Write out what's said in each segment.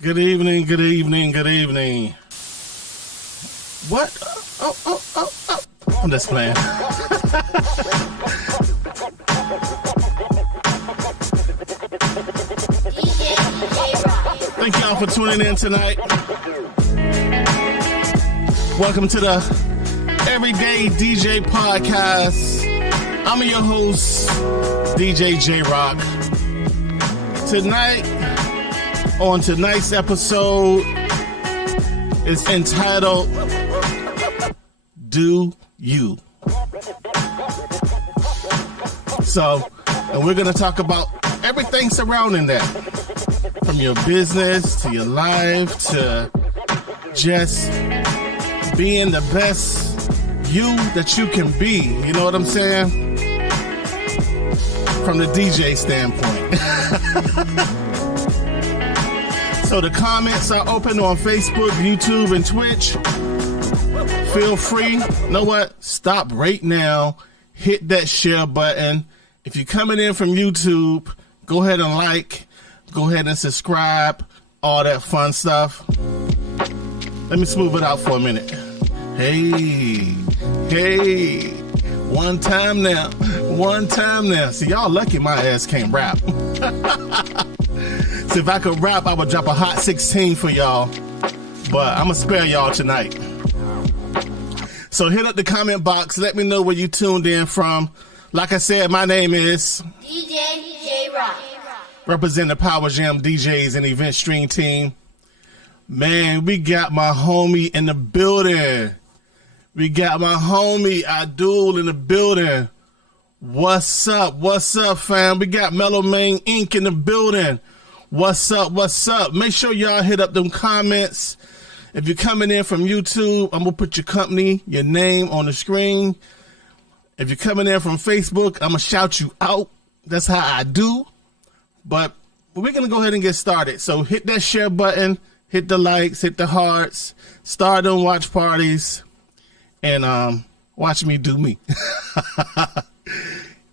Good evening, good evening, good evening. What? Oh. I'm just playing. Thank y'all for tuning in tonight. Welcome to the Everyday DJ Podcast. I'm your host, DJ J-Rock. On tonight's episode is entitled Do You. And we're going to talk about everything surrounding that. From your business to your life to just being the best you that you can be. You know what I'm saying? From the DJ standpoint. So the comments are open on Facebook, YouTube, and Twitch. Feel free. You know what? Stop right now. Hit that share button. If you're coming in from YouTube, go ahead and like. Go ahead and subscribe. All that fun stuff. Let me smooth it out for a minute. Hey. One time now. See, y'all lucky my ass can't rap. So if I could rap, I would drop a hot 16 for y'all. But I'm going to spare y'all tonight. So hit up the comment box. Let me know where you tuned in from. Like I said, my name is DJ J-Rock. Represent the Power Jam DJs and event stream team. Man, we got my homie in the building. We got my homie Abdul in the building. What's up, fam? We got Mellow Main Inc. in the building. What's up? Make sure y'all hit up them comments. If you're coming in from YouTube, I'm going to put your company, your name on the screen. If you're coming in from Facebook, I'm going to shout you out. That's how I do. But we're going to go ahead and get started. So hit that share button, hit the likes, hit the hearts, start them watch parties, and watch me do me.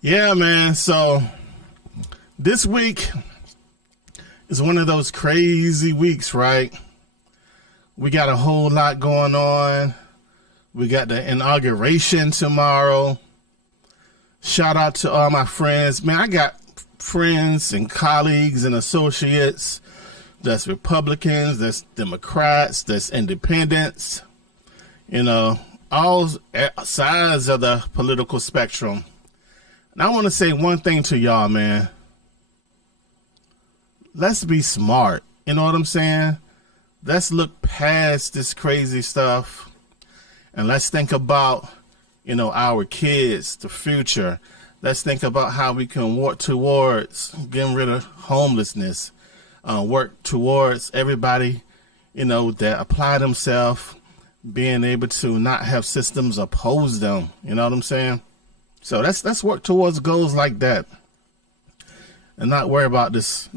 Yeah, man. So this week is one of those crazy weeks, right? We got a whole lot going on. We got the inauguration tomorrow. Shout out to all my friends. Man, I got friends and colleagues and associates that's Republicans, that's Democrats, that's independents. You know, all sides of the political spectrum. And I want to say one thing to y'all, man. Let's be smart. You know what I'm saying? Let's look past this crazy stuff and let's think about, our kids, the future. Let's think about how we can work towards getting rid of homelessness, work towards everybody, that apply themselves, being able to not have systems oppose them. You know what I'm saying? So let's work towards goals like that. And not worry about this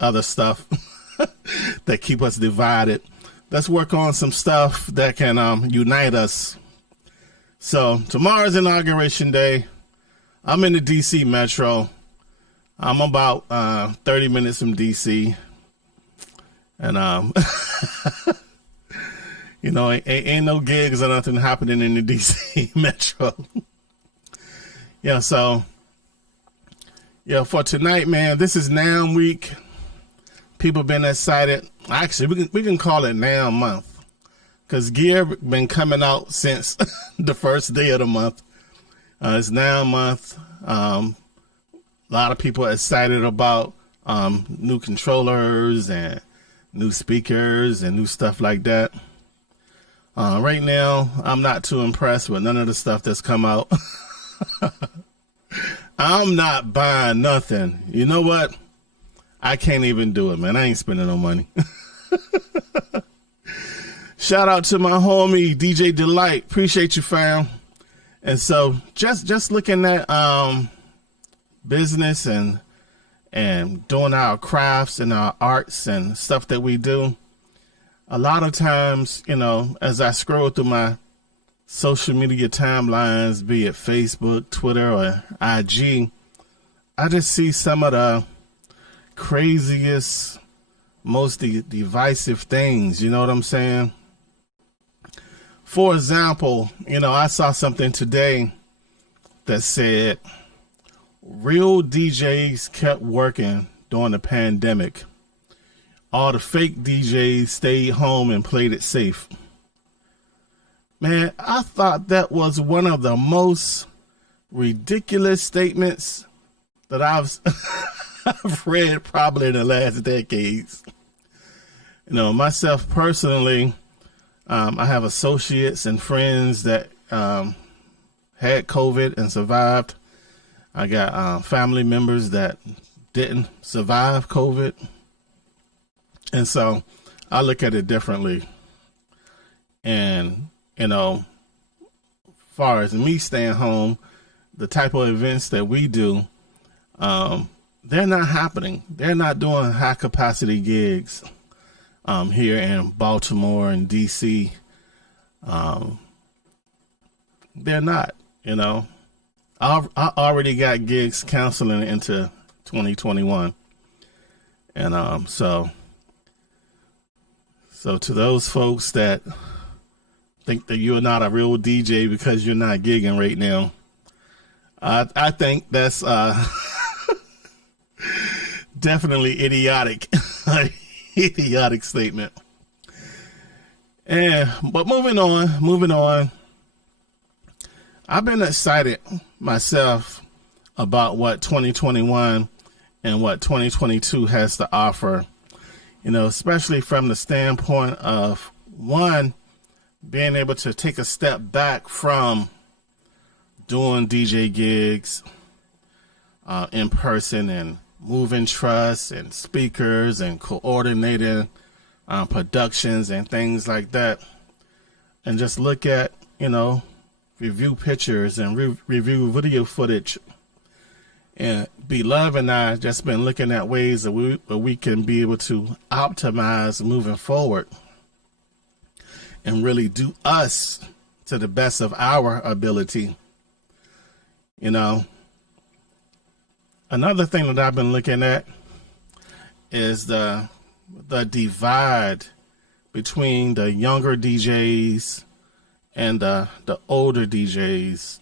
other stuff that keep us divided. Let's work on some stuff that can unite us. So tomorrow's Inauguration Day. I'm in the DC Metro. I'm about 30 minutes from DC. And ain't no gigs or nothing happening in the DC Metro. So for tonight, man, this is NAMM week. People been excited. Actually, we can call it NAMM month, because gear been coming out since the first day of the month. It's NAMM month. A lot of people are excited about new controllers and new speakers and new stuff like that. Right now, I'm not too impressed with none of the stuff that's come out. I'm not buying nothing. You know what? I can't even do it, man. I ain't spending no money. Shout out to my homie, DJ Delight. Appreciate you, fam. And so just looking at business and doing our crafts and our arts and stuff that we do, a lot of times, as I scroll through my social media timelines, be it Facebook, Twitter, or IG, I just see some of the craziest, most divisive things. You know what I'm saying? For example, I saw something today that said real DJs kept working during the pandemic. All the fake DJs stayed home and played it safe. Man, I thought that was one of the most ridiculous statements that I've read probably in the last decades. Myself personally, I have associates and friends that had COVID and survived. I got family members that didn't survive COVID. And so I look at it differently. And far as me staying home, the type of events that we do, they're not happening. They're not doing high capacity gigs here in Baltimore and DC. They're not, I already got gigs canceling into 2021. And so to those folks that think that you're not a real DJ because you're not gigging right now, I think that's definitely idiotic. Idiotic statement. But moving on. I've been excited myself about what 2021 and what 2022 has to offer, especially from the standpoint of, one, being able to take a step back from doing DJ gigs in person and moving truss and speakers and coordinating productions and things like that, and just look at, review pictures and review video footage. And Beloved and I just been looking at ways that we can be able to optimize moving forward and really do us to the best of our ability. Another thing that I've been looking at is the divide between the younger DJs and the older DJs.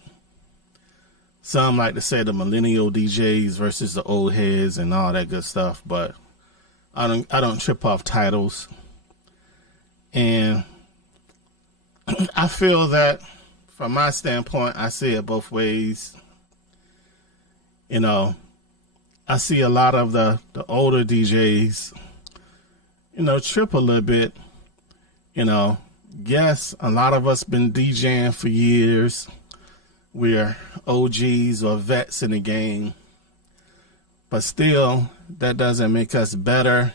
Some like to say the millennial DJs versus the old heads and all that good stuff, but I don't trip off titles. And I feel that from my standpoint, I see it both ways. You know, I see a lot of the older DJs, you know, trip a little bit. You know, yes, a lot of us been DJing for years. We're OGs or vets in the game. But still, that doesn't make us better.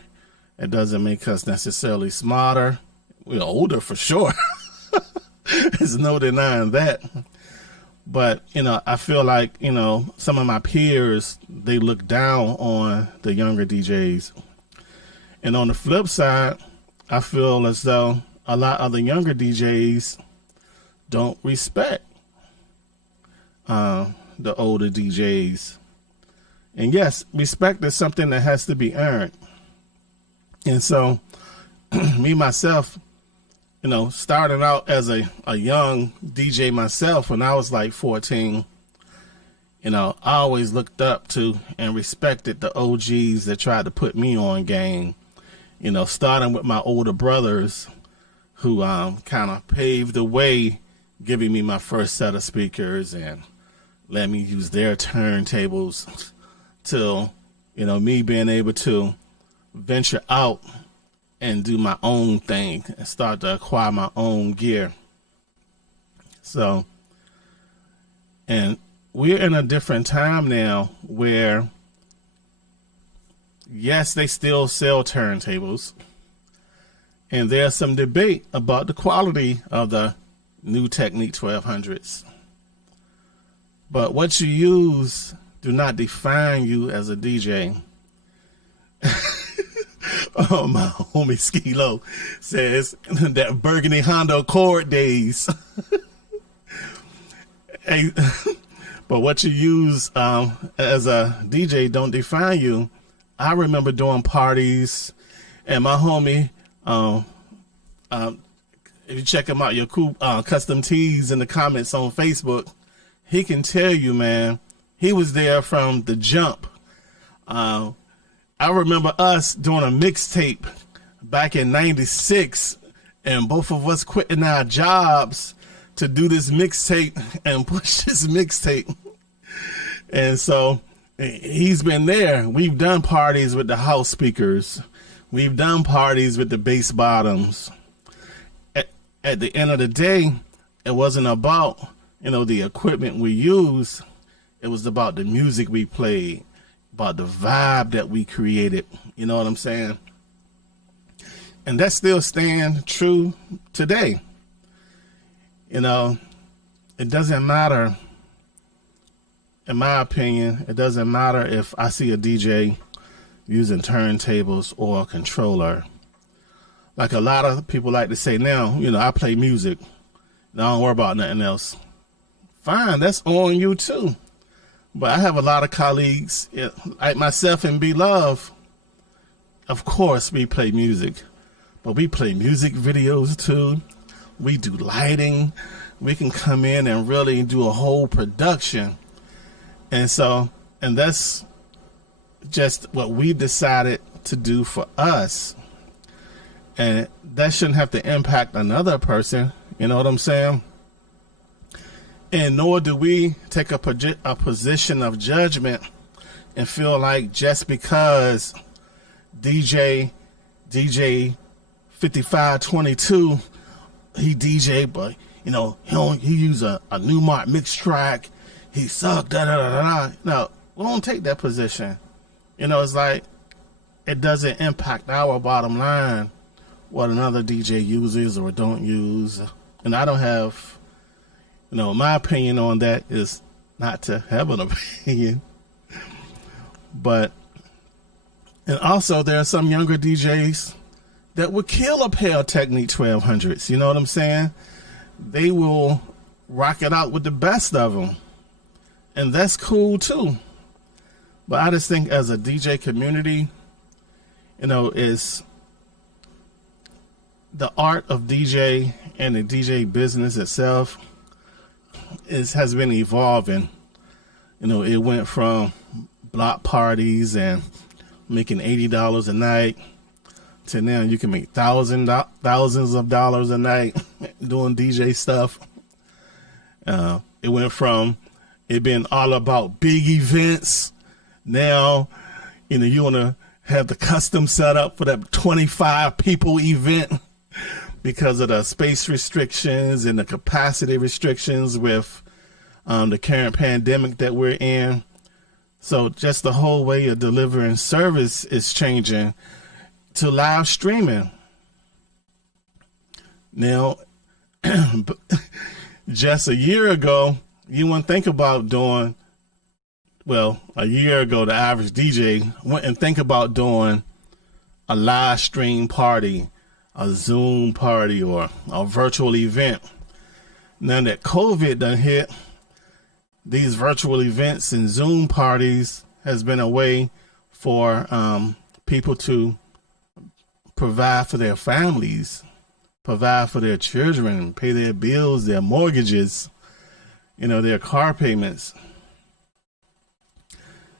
It doesn't make us necessarily smarter. We're older for sure. There's no denying that. But, you know, I feel like, you know, some of my peers, they look down on the younger DJs. And on the flip side, I feel as though a lot of the younger DJs don't respect the older DJs. And yes, respect is something that has to be earned. And so, me, myself, you know, starting out as a young DJ myself when I was like 14, you know, I always looked up to and respected the OGs that tried to put me on game. You know, starting with my older brothers who kind of paved the way, giving me my first set of speakers and let me use their turntables till, you know, me being able to venture out and do my own thing and start to acquire my own gear. So, and we're in a different time now where, yes, they still sell turntables, and there's some debate about the quality of the new Technique 1200s. But what you use do not define you as a DJ. Oh, my homie Skilo says that Burgundy Honda Accord days. Hey, but what you use as a DJ don't define you. I remember doing parties, and my homie, if you check him out, your cool custom tees in the comments on Facebook, he can tell you, man, he was there from the jump. I remember us doing a mixtape back in '96, and both of us quitting our jobs to do this mixtape and push this mixtape. And so he's been there. We've done parties with the house speakers. We've done parties with the bass bottoms. At the end of the day, it wasn't about, you know, the equipment we use. It was about the music we played, about the vibe that we created. You know what I'm saying? And that still stands true today. You know, it doesn't matter, in my opinion, it doesn't matter if I see a DJ using turntables or a controller. Like a lot of people like to say now, you know, I play music. I don't worry about nothing else. Fine, that's on you too. But I have a lot of colleagues, like myself and B Love. Of course, we play music, but we play music videos too. We do lighting. We can come in and really do a whole production. And so, and that's just what we decided to do for us. And that shouldn't have to impact another person. You know what I'm saying? And nor do we take a position of judgment and feel like just because DJ 5522, he DJ, but you know, he use a Newmont mix track, he sucked, da da da da. No, we don't take that position. You know, it's like it doesn't impact our bottom line what another DJ uses or don't use. And I don't have, you know, my opinion on that is not to have an opinion. But, and also there are some younger DJs that would kill a pair of Technique 1200s. You know what I'm saying? They will rock it out with the best of them. And that's cool too. But I just think as a DJ community, you know, is the art of DJ and the DJ business itself has been evolving. You know, it went from block parties and making $80 a night to now you can make thousands of dollars a night doing DJ stuff. It went from it being all about big events. Now, you want to have the custom setup for that 25 people event because of the space restrictions and the capacity restrictions with the current pandemic that we're in. So just the whole way of delivering service is changing to live streaming. Now, just a year ago, you wouldn't think about doing, a year ago, the average DJ wouldn't think about doing a live stream party, a Zoom party, or a virtual event. Now that COVID done hit, these virtual events and Zoom parties has been a way for people to provide for their families, provide for their children, pay their bills, their mortgages, their car payments.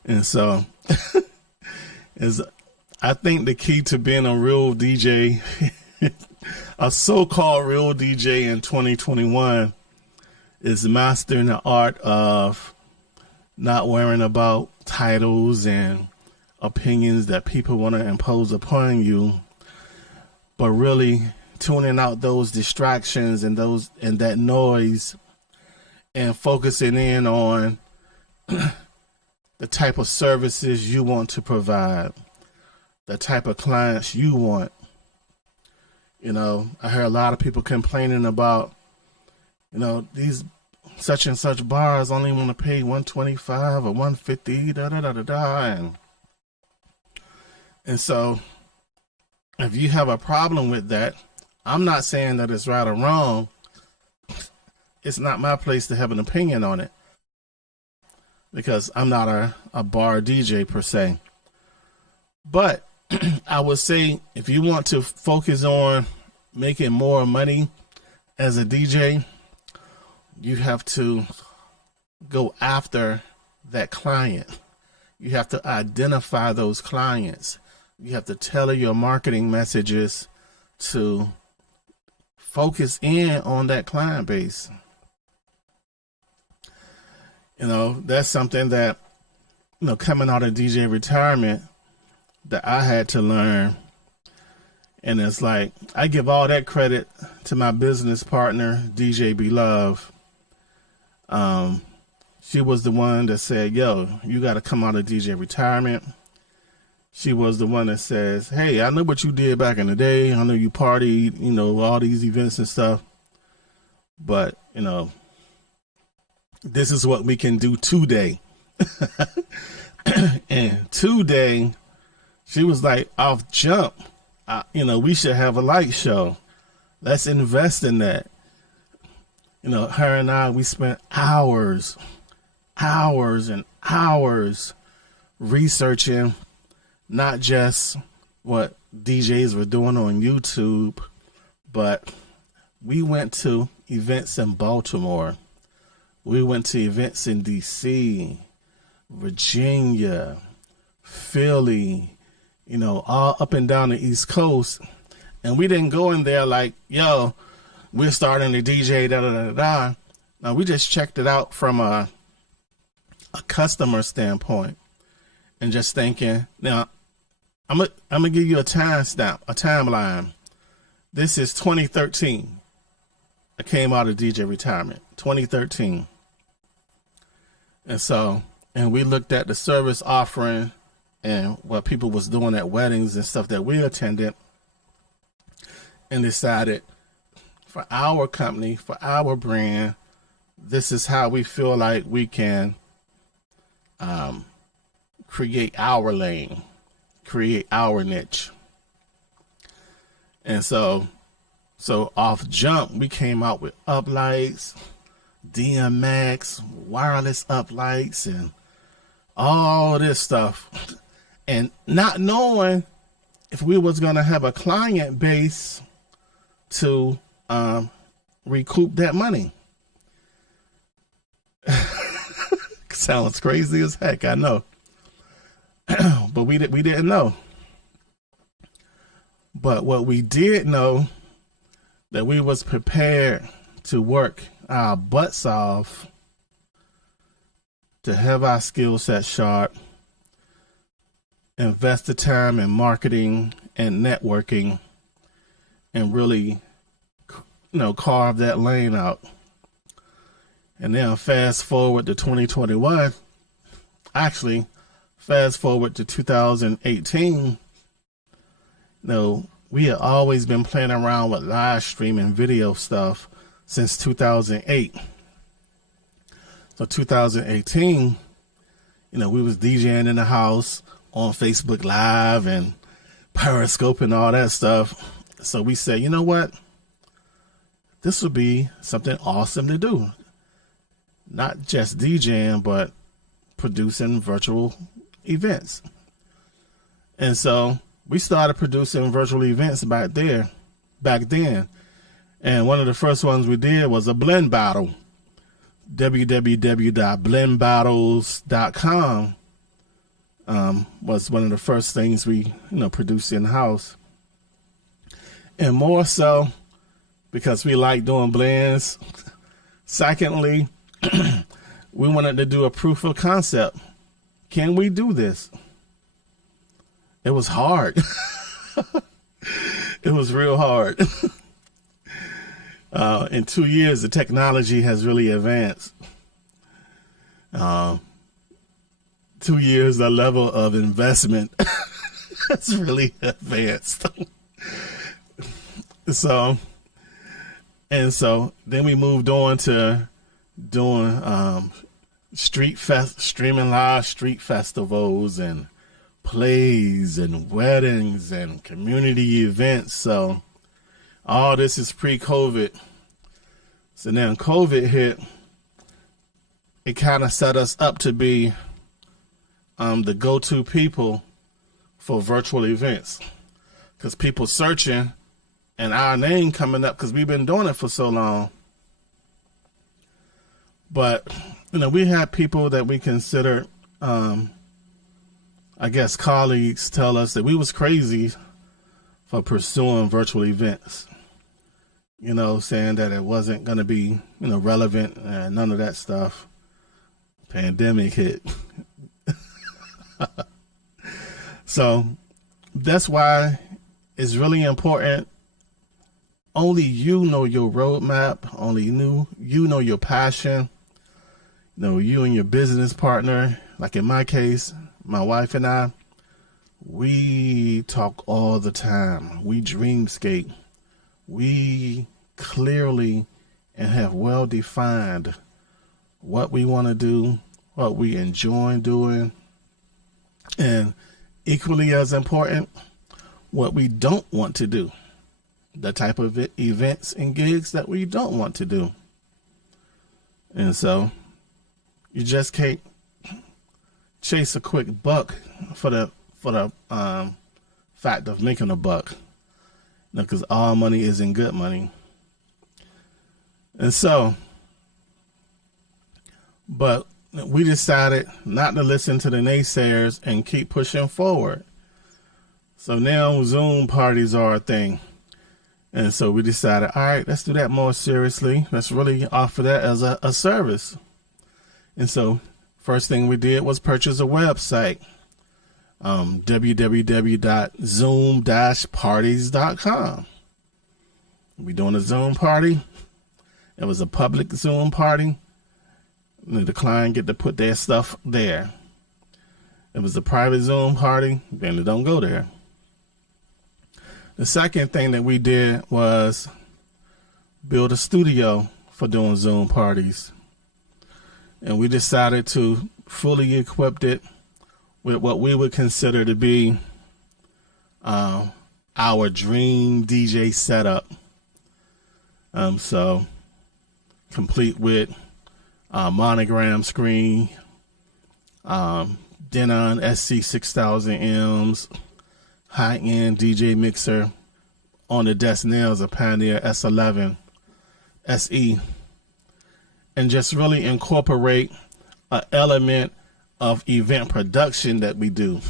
And so I think the key to being a real DJ, a so-called real DJ in 2021, is mastering the art of not worrying about titles and opinions that people want to impose upon you, but really tuning out those distractions and that noise and focusing in on the type of services you want to provide, the type of clients you want. I hear a lot of people complaining about, these such and such bars only want to pay $125 or $150, and so if you have a problem with that, I'm not saying that it's right or wrong. It's not my place to have an opinion on it, because I'm not a bar DJ per se. But I would say if you want to focus on making more money as a DJ, you have to go after that client. You have to identify those clients. You have to tailor your marketing messages to focus in on that client base. That's something that, coming out of DJ retirement, that I had to learn. And it's like, I give all that credit to my business partner, DJ Beloved. She was the one that said, yo, you got to come out of DJ retirement. She was the one that says, hey, I know what you did back in the day. I know you partied, all these events and stuff. But, this is what we can do today. And today, she was like, off jump, we should have a light show. Let's invest in that. Her and I, we spent hours and hours researching not just what DJs were doing on YouTube, but we went to events in Baltimore. We went to events in DC, Virginia, Philly, all up and down the East Coast. And we didn't go in there like, yo, we're starting to DJ, da-da-da-da. Now, we just checked it out from a customer standpoint and just thinking, now, I'm gonna give you a timeline. This is 2013. I came out of DJ retirement, 2013. And we looked at the service offering and what people was doing at weddings and stuff that we attended, and decided for our company, for our brand, this is how we feel like we can create our lane, create our niche. And so off jump, we came out with uplights, DMX, wireless uplights, and all this stuff. And not knowing if we was going to have a client base to recoup that money. Sounds crazy as heck, I know. But we didn't know. But what we did know, that we was prepared to work our butts off to have our skill set sharp, invest the time in marketing and networking, and really, carve that lane out. And then fast forward to 2021, actually fast forward to 2018, we had always been playing around with live streaming video stuff since 2008. So 2018, we was DJing in the house on Facebook Live and Periscope and all that stuff. So we said, you know what? This would be something awesome to do. Not just DJing, but producing virtual events. And so we started producing virtual events back then. And one of the first ones we did was a blend battle. www.blendbattles.com was one of the first things we produced in-house. And more so because we like doing blends. Secondly, we wanted to do a proof of concept. Can we do this? It was hard. It was real hard. In 2 years, the technology has really advanced. 2 years, the level of investment has really advanced. So then we moved on to doing streaming live street festivals and plays and weddings and community events. So all this is pre-COVID. So now COVID hit, it kind of set us up to be the go-to people for virtual events, because people searching and our name coming up because we've been doing it for so long. But we had people that we considered colleagues tell us that we was crazy for pursuing virtual events, saying that it wasn't going to be relevant and none of that stuff. Pandemic hit. So that's why it's really important. Only you know your roadmap. Only you know your passion. You and your business partner, like in my case, my wife and I, we talk all the time. We dreamscape. We clearly and have well defined what we want to do, what we enjoy doing, and equally as important, what we don't want to do. The type of events and gigs that we don't want to do. And so you just can't chase a quick buck for the fact of making a buck, because all money isn't good money. And so, but we decided not to listen to the naysayers and keep pushing forward. So now Zoom parties are a thing. And so we decided, all right, let's do that more seriously. Let's really offer that as a service. And so first thing we did was purchase a website, www.zoom-parties.com. We're doing a Zoom party. It was a public Zoom party. The client get to put their stuff there. It was a private Zoom party, then they don't go there. The second thing that we did was build a studio for doing Zoom parties. And we decided to fully equip it with what we would consider to be our dream DJ setup. So complete with monogram screen, Denon SC6000Ms, high-end DJ mixer. On the desk now is a Pioneer S11 SE, and just really incorporate an element of event production that we do.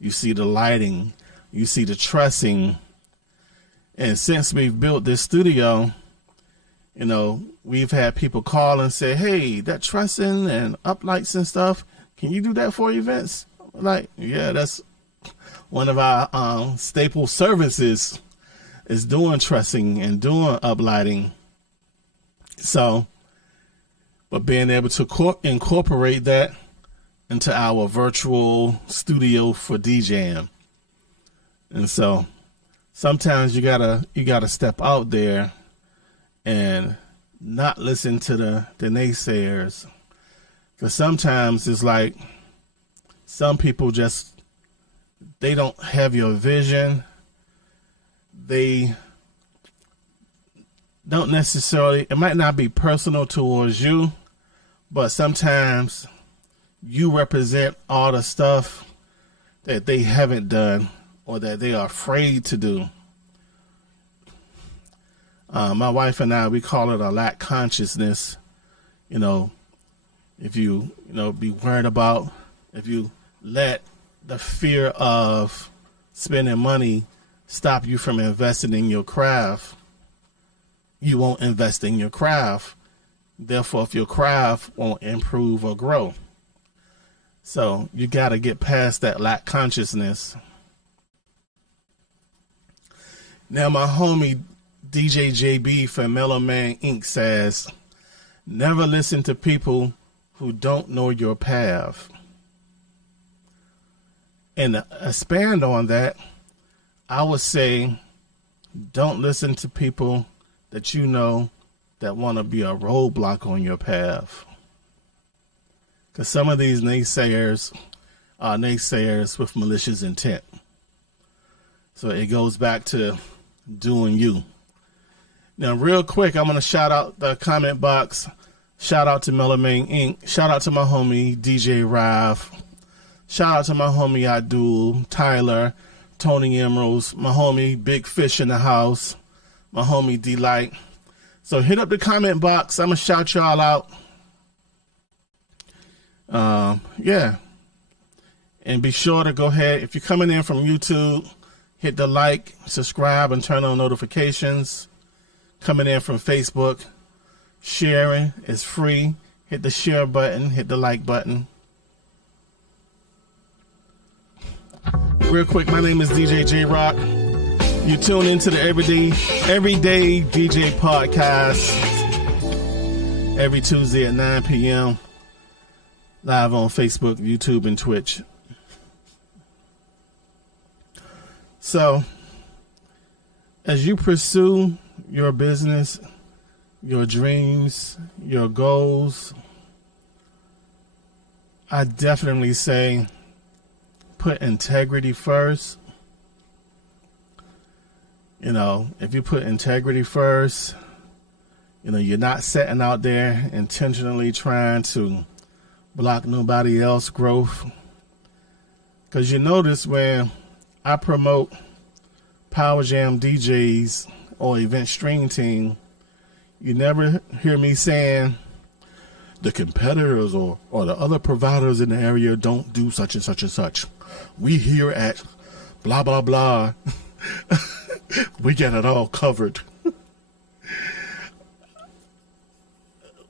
You see the lighting, you see the trussing, and since we've built this studio, You know, we've had people call and say, hey, that trussing and uplights and stuff, can you do that for events? Like, yeah, that's one of our staple services, is doing trussing and doing uplighting. So, but being able to incorporate that into our virtual studio for DJing. And so sometimes you gotta step out there and not listen to the naysayers. Because sometimes it's like some people they don't have your vision. They don't necessarily, it might not be personal towards you, but sometimes you represent all the stuff that they haven't done or that they are afraid to do. My wife and I, we call it a lack consciousness. You know, if you be worried about, if you let the fear of spending money stop you from investing in your craft, you won't invest in your craft. Therefore, if your craft won't improve or grow. So you got to get past that lack consciousness. Now, my homie DJ JB from Mellow Man Inc. says, never listen to people who don't know your path. And to expand on that, I would say, don't listen to people that you know that want to be a roadblock on your path. Because some of these naysayers are naysayers with malicious intent. So it goes back to doing you. Now, real quick, I'm going to shout out the comment box. Shout out to Mellow Man Inc. Shout out to my homie DJ Rav. Shout out to my homie Abdul, Tyler, Tony Emeralds, my homie Big Fish in the house, my homie Delight. So hit up the comment box. I'm going to shout y'all out. Yeah. And be sure to go ahead. If you're coming in from YouTube, hit the like, subscribe, and turn on notifications. Coming in from Facebook, sharing is free. Hit the share button, hit the like button. Real quick, my name is DJ J Rock. You tune into the Everyday DJ podcast every Tuesday at 9 p.m. live on Facebook, YouTube, and Twitch. So, as you pursue your business, your dreams, your goals, I definitely say put integrity first. You know, if you put integrity first, you know, you're not setting out there intentionally trying to block nobody else's growth. Because you notice when I promote Power Jam DJs or event stream team, you never hear me saying the competitors or the other providers in the area don't do such and such and such. We here at blah, blah, blah. We get it all covered.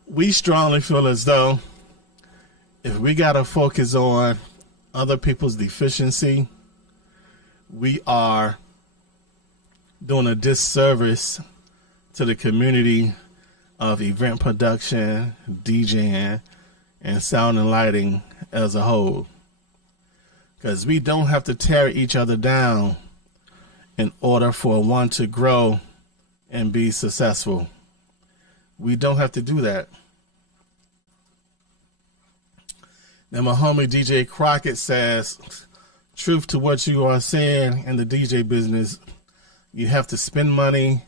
We strongly feel as though if we got to focus on other people's deficiency, we are doing a disservice to the community of event production, DJing, and sound and lighting as a whole. Because we don't have to tear each other down in order for one to grow and be successful. We don't have to do that. Now, my homie DJ Crockett says, truth to what you are saying in the DJ business, you have to spend money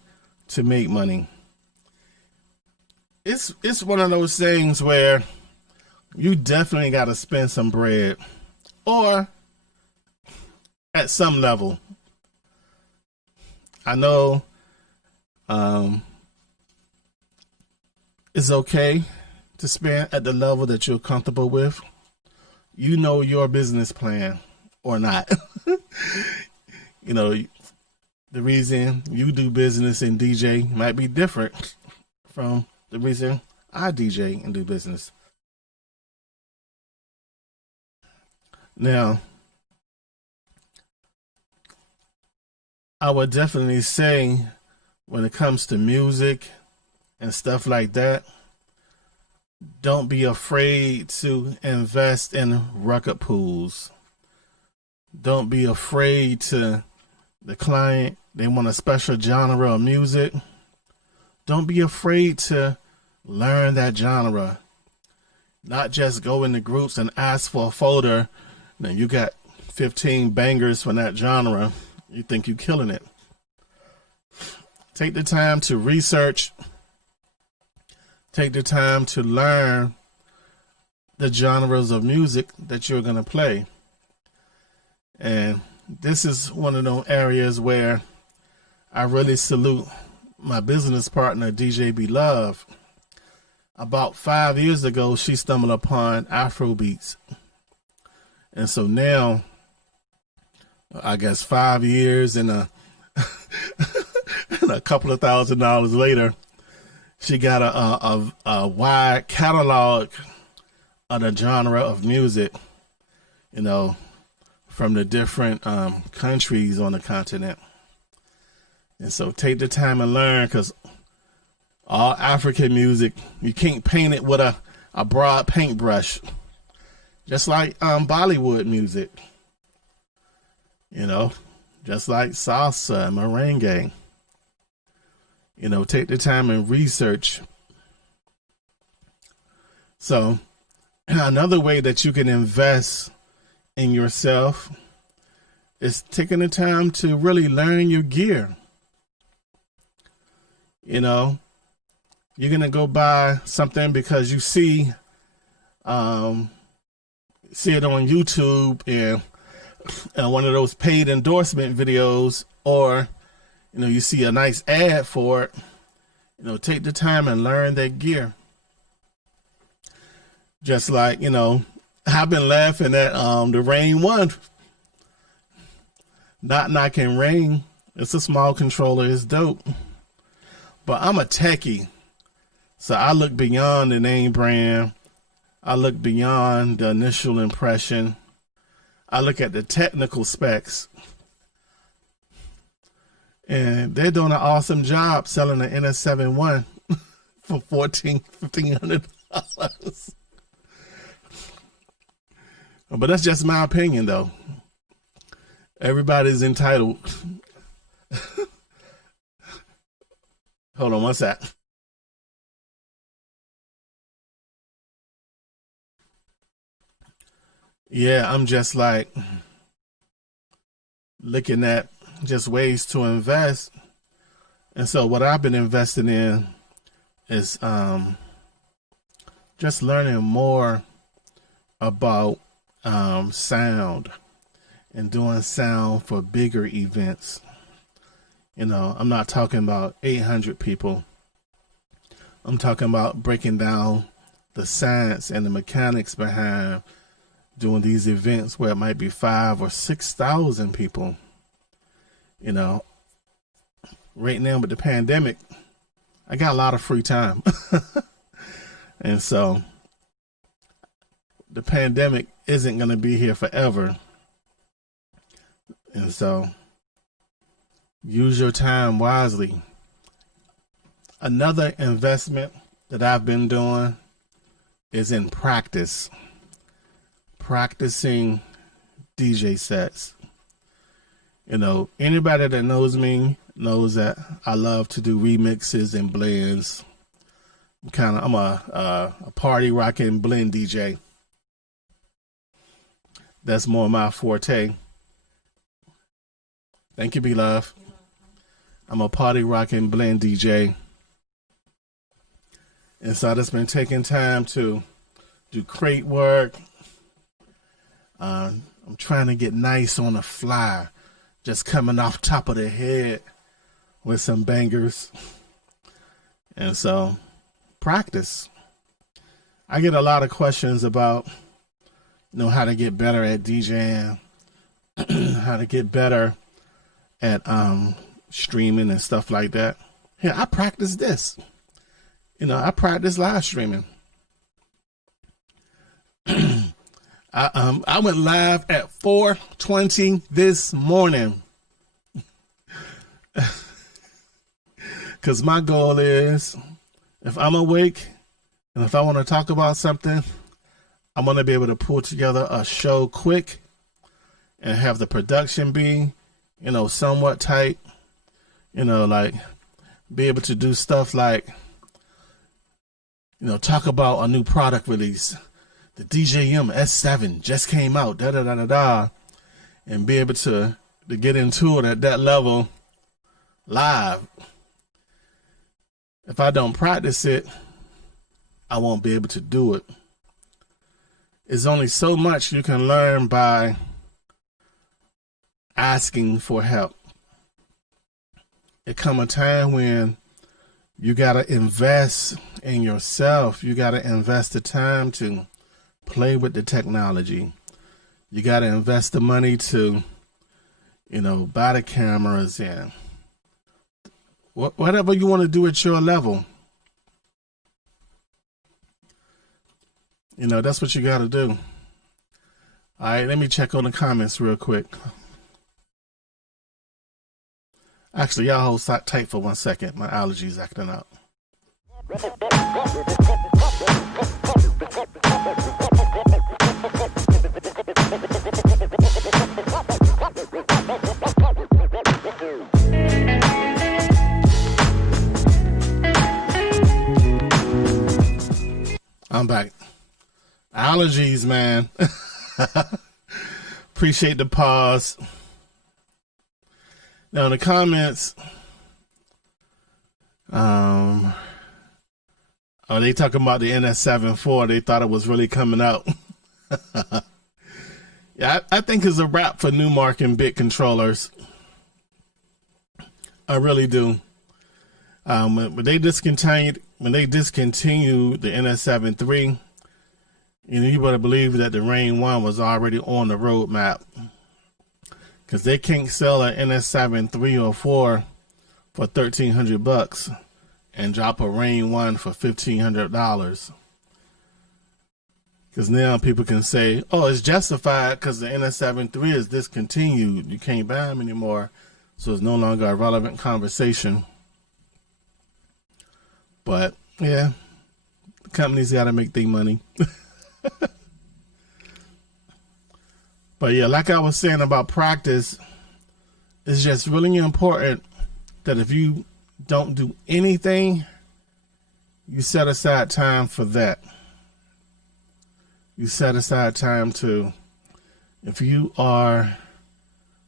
to make money. It's one of those things where you definitely got to spend some bread, or at some level. I know it's okay to spend at the level that you're comfortable with. You know your business plan or not. You know, the reason you do business in DJ might be different from the reason I DJ and do business. Now, I would definitely say when it comes to music and stuff like that, don't be afraid to invest in record pools. Don't be afraid to, the client, they want a special genre of music. Don't be afraid to learn that genre. Not just go into groups and ask for a folder. Now you got 15 bangers from that genre. You think you're killing it. Take the time to research. Take the time to learn the genres of music that you're going to play. And this is one of those areas where I really salute my business partner, DJ Beloved. About 5 years ago, she stumbled upon Afro beats. And so now, I guess 5 years and a, and a couple of $1,000s later, she got a wide catalog of the genre of music, you know, from the different countries on the continent. And so take the time and learn, because all African music, you can't paint it with a broad paintbrush. Just like Bollywood music, you know, just like salsa and merengue. You know, take the time and research. So another way that you can invest in yourself is taking the time to really learn your gear. You know, you're going to go buy something because you see it on YouTube and one of those paid endorsement videos, or you know, you see a nice ad for it. You know, take the time and learn that gear. Just like, you know, I've been laughing at the Rain 1. Not knocking Rain. It's a small controller. It's dope. But I'm a techie. So I look beyond the name brand. I look beyond the initial impression. I look at the technical specs. And they're doing an awesome job selling the NS71 for $1,500. But that's just my opinion, though. Everybody's entitled. Hold on one sec. Yeah, I'm just like looking at just ways to invest. And so what I've been investing in is just learning more about sound and doing sound for bigger events. You know, I'm not talking about 800 people. I'm talking about breaking down the science and the mechanics behind doing these events where it might be 5,000 or 6,000 people. You know, right now with the pandemic, I got a lot of free time. And so the pandemic isn't going to be here forever. And so use your time wisely. Another investment that I've been doing is in practice. Practicing DJ sets. You know, anybody that knows me knows that I love to do remixes and blends. I'm a party rocking blend DJ. That's more my forte. Thank you, Beloved. I'm a party rocking blend DJ. And so I've just been taking time to do crate work. I'm trying to get nice on the fly. Just coming off top of the head with some bangers. And so, practice. I get a lot of questions about, you know, how to get better at DJing, how to get better at streaming and stuff like that. Here, I practice this. I practice live streaming. I went live at 4:20 this morning. Because my goal is, if I'm awake and if I want to talk about something, I'm going to be able to pull together a show quick and have the production be, somewhat tight. Like be able to do stuff like, talk about a new product release. The DJM S7 just came out, and be able to get into it at that level live. If I don't practice it, I won't be able to do it. It's only so much you can learn by asking for help. It come a time when you got to invest in yourself. You got to invest the time to play with the technology. You got to invest the money to, buy the cameras and whatever you want to do at your level. That's what you got to do. All right, let me check on the comments real quick. Actually, y'all hold tight for 1 second. My allergies acting up. I'm back. Allergies, man. Appreciate the pause. Now in the comments, they talking about the NS7 IV. They thought it was really coming out. Yeah, I think it's a wrap for Newmark and bit controllers. I really do. When they discontinued the NS7 III, you better believe that the Rain 1 was already on the roadmap. Because they can't sell an NS7 III or 4 for $1,300 and drop a Rain 1 for $1,500. Because now people can say, oh, it's justified because the NS7 III is discontinued. You can't buy them anymore. So it's no longer a relevant conversation. But, yeah, the companies got to make their money. But, yeah, like I was saying about practice, it's just really important that if you don't do anything, you set aside time for that. You set aside time to, if you are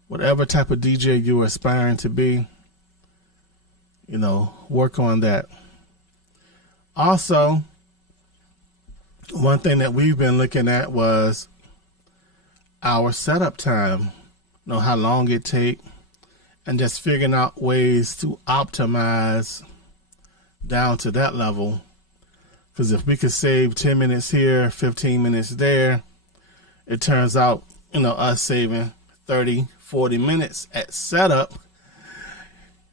whatever type of DJ you're aspiring to be, work on that. Also, one thing that we've been looking at was our setup time, how long it take, and just figuring out ways to optimize down to that level. Because if we could save 10 minutes here, 15 minutes there, it turns out, us saving 30, 40 minutes at setup.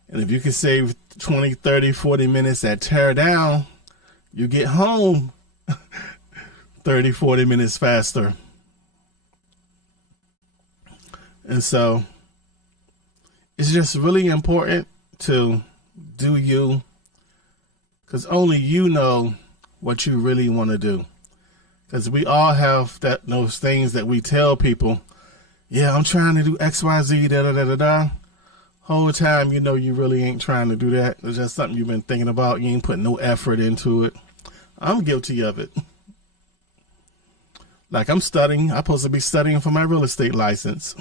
And if you can save 20, 30, 40 minutes at tear down, you get home 30, 40 minutes faster. And so it's just really important to do you, because only you know what you really want to do. Because we all have those things that we tell people, yeah, I'm trying to do X, Y, Z, da-da-da-da-da. Whole time, you really ain't trying to do that. It's just something you've been thinking about. You ain't putting no effort into it. I'm guilty of it. Like I'm supposed to be studying for my real estate license.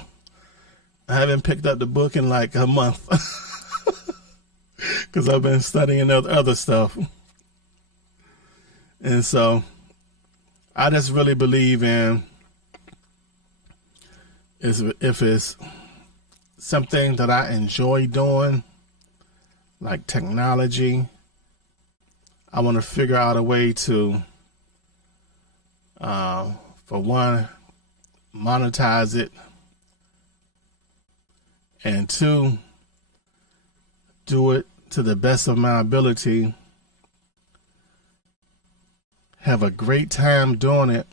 I haven't picked up the book in like a month because I've been studying other stuff. And so I just really believe in if it's something that I enjoy doing, like technology, I want to figure out a way to, for one, monetize it, and two, do it to the best of my ability have a great time doing it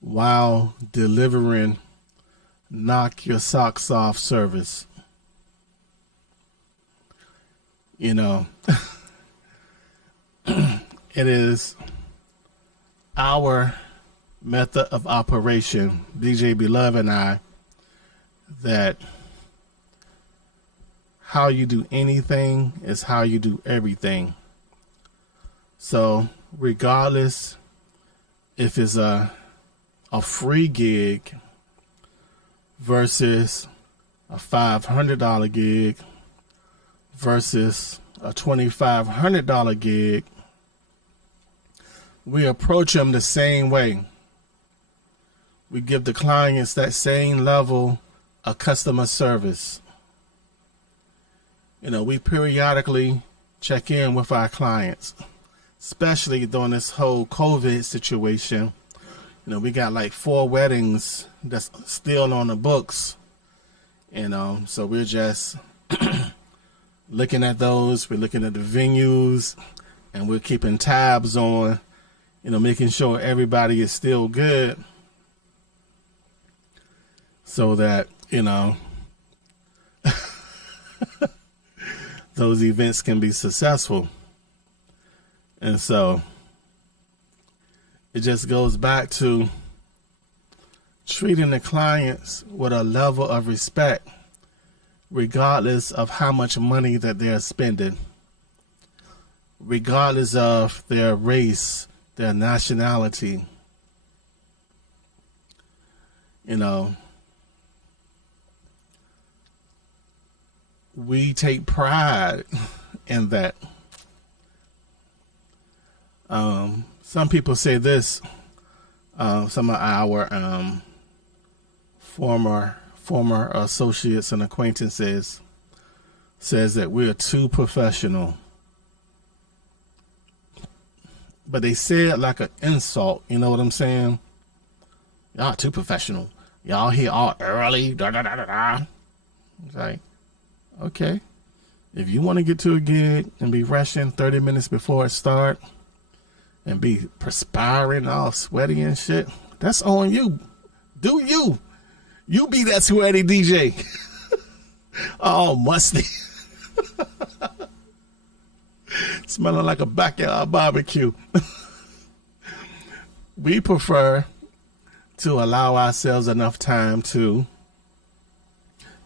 while delivering knock your socks off service. You know, it is our method of operation, DJ Beloved and I, that how you do anything is how you do everything. So regardless if it's a free gig versus a $500 gig versus a $2,500 gig, we approach them the same way. We give the clients that same level of customer service. You know, we periodically check in with our clients, especially during this whole COVID situation. You know, we got like 4 weddings that's still on the books, you know, so we're just looking at those. We're looking at the venues, and we're keeping tabs on, you know, making sure everybody is still good so that, you know, those events can be successful. And so it just goes back to treating the clients with a level of respect, regardless of how much money that they're spending, regardless of their race, their nationality. You know, we take pride in that. Some people say this, some of our former associates and acquaintances says that we're too professional. But they say it like an insult, you know what I'm saying? Y'all too professional. Y'all here all early, da da da da da. It's like, okay. If you want to get to a gig and be rushing 30 minutes before it starts and be perspiring, all sweaty and shit, that's on you. Do you. You be that sweaty DJ. All musty. Smelling like a backyard barbecue. We prefer to allow ourselves enough time to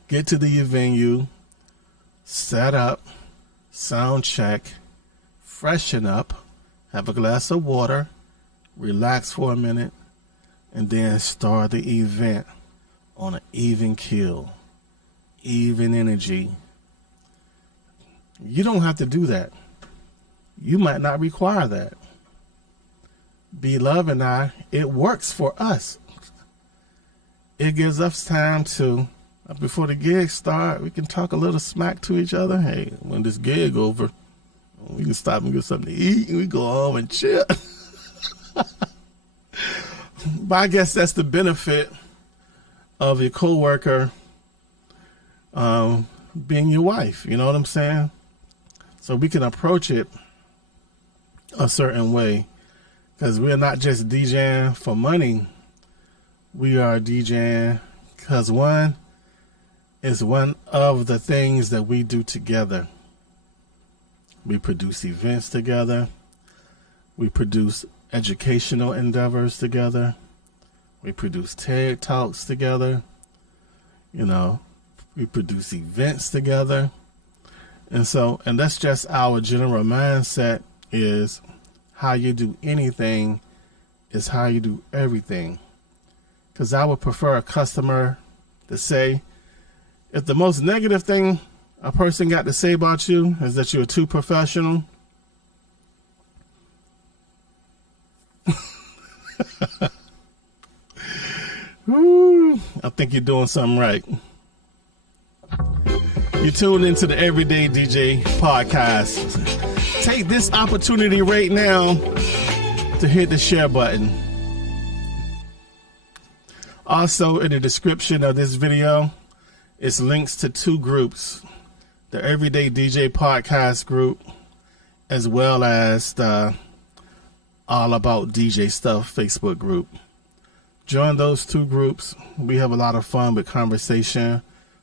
get to the venue, set up, sound check, freshen up, have a glass of water, relax for a minute, and then start the event on an even keel, even energy. You don't have to do that. You might not require that. Beloved and I, it works for us. It gives us time to, before the gig start, we can talk a little smack to each other. Hey, when this gig over, we can stop and get something to eat, and we go home and chill. But I guess that's the benefit of your coworker being your wife. You know what I'm saying? So we can approach it a certain way, because we're not just DJing for money. We are DJing because one is one of the things that we do together. We produce events together. We produce educational endeavors together. We produce TED Talks together. You know, we produce events together. And that's just our general mindset, is how you do anything is how you do everything. Because I would prefer a customer to say, if the most negative thing a person got to say about you is that you're too professional, I think you're doing something right. You tuned into the Everyday DJ podcast. Take this opportunity right now to hit the share button. Also, in the description of this video is links to 2 groups, the Everyday DJ podcast group, as well as the All About DJ Stuff Facebook group. Join those two groups. We have a lot of fun with conversation,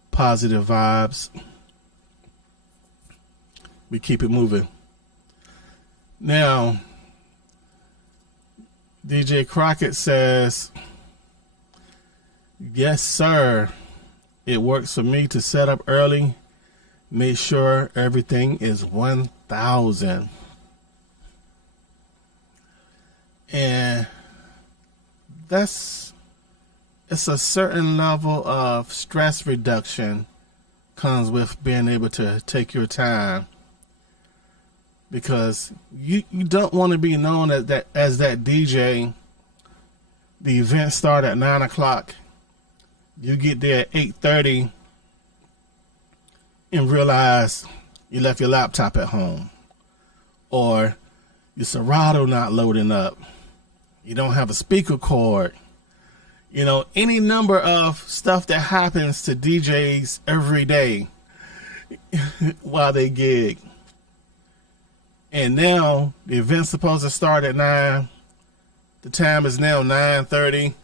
positive vibes. We keep it moving. Now, DJ Crockett says, yes, sir. It works for me to set up early. Make sure everything is 1,000. And it's a certain level of stress reduction comes with being able to take your time. Because you don't want to be known as that DJ. The event start at 9 o'clock. You get there at 8:30 and realize you left your laptop at home, or your Serato not loading up. You don't have a speaker cord. You know, any number of stuff that happens to DJs every day while they gig. And now the event's supposed to start at 9. The time is now 9:30.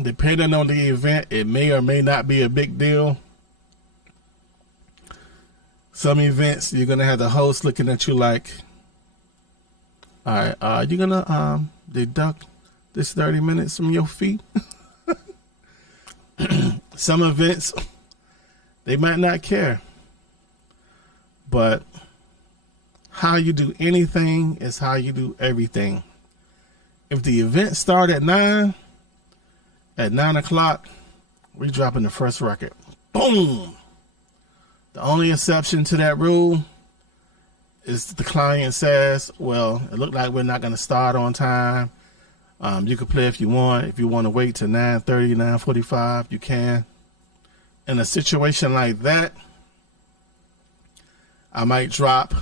Depending on the event, it may or may not be a big deal. Some events, you're going to have the host looking at you like, all right, are you going to deduct this 30 minutes from your fee? Some events, they might not care. But how you do anything is how you do everything. If the event starts at 9 o'clock, we dropping the first record. Boom! The only exception to that rule is the client says, well, it looked like we're not going to start on time. You can play if you want. If you want to wait till 9:30, 9:45, you can. In a situation like that, I might drop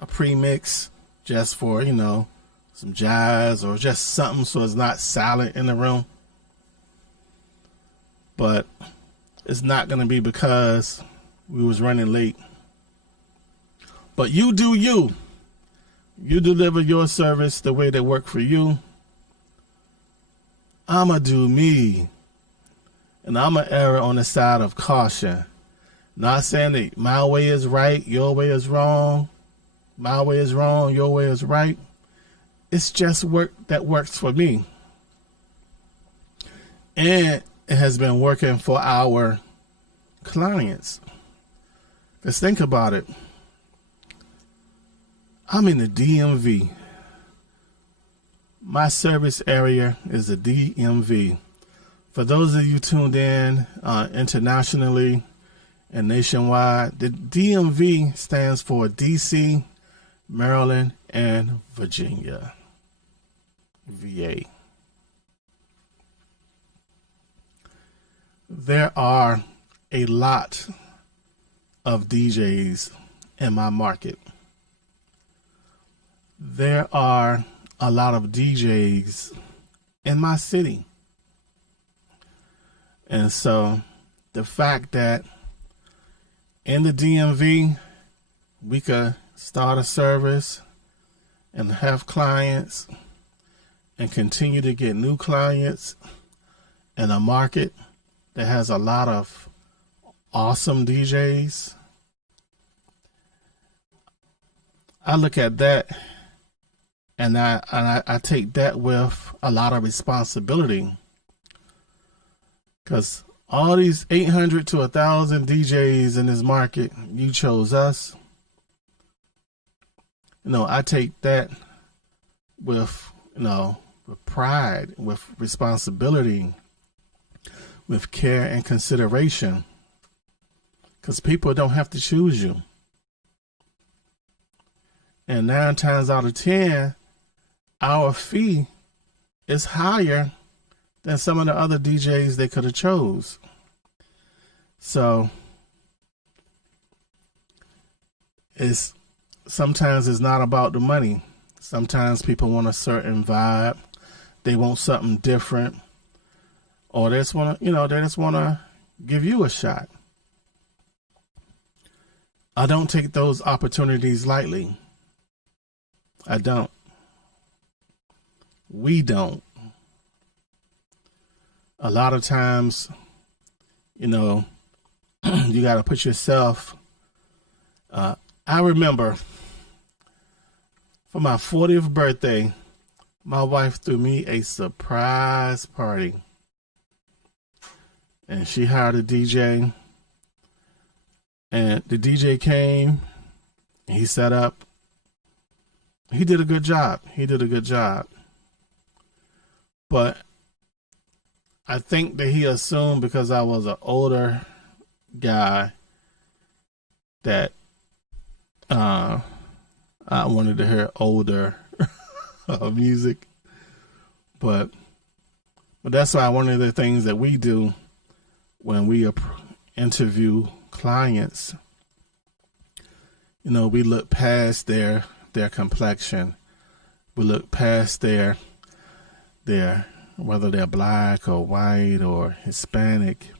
a premix just for, you know, some jazz or just something so it's not silent in the room. But it's not going to be because we was running late. But you do you. You deliver your service the way that work for you. I'ma do me. And I'ma err on the side of caution. Not saying that my way is right, your way is wrong. My way is wrong, your way is right. It's just work that works for me. And it has been working for our clients. Let's think about it. I'm in the DMV. My service area is the DMV. For those of you tuned in internationally and nationwide, the DMV stands for DC, Maryland, and Virginia. VA. There are a lot of DJs in my market. There are a lot of DJs in my city. And so the fact that in the DMV, we could start a service and have clients and continue to get new clients in a market that has a lot of awesome DJs. I look at that and I take that with a lot of responsibility, because all these 800 to 1,000 DJs in this market, you chose us. I take that with, with pride, with responsibility, with care and consideration, because people don't have to choose you. And 9 times out of 10, our fee is higher than some of the other DJs they could have chose. So sometimes it's not about the money. Sometimes people want a certain vibe. They want something different. Or they just want to, give you a shot. I don't take those opportunities lightly. I don't. We don't. A lot of times, you know, you got to put yourself. I remember for my 40th birthday, my wife threw me a surprise party. And she hired a DJ. And the DJ came. He set up. He did a good job. But I think that he assumed because I was an older guy that I wanted to hear older music. But that's why one of the things that we do when we interview clients, you know, we look past their complexion. We look past their whether they're black or white or Hispanic,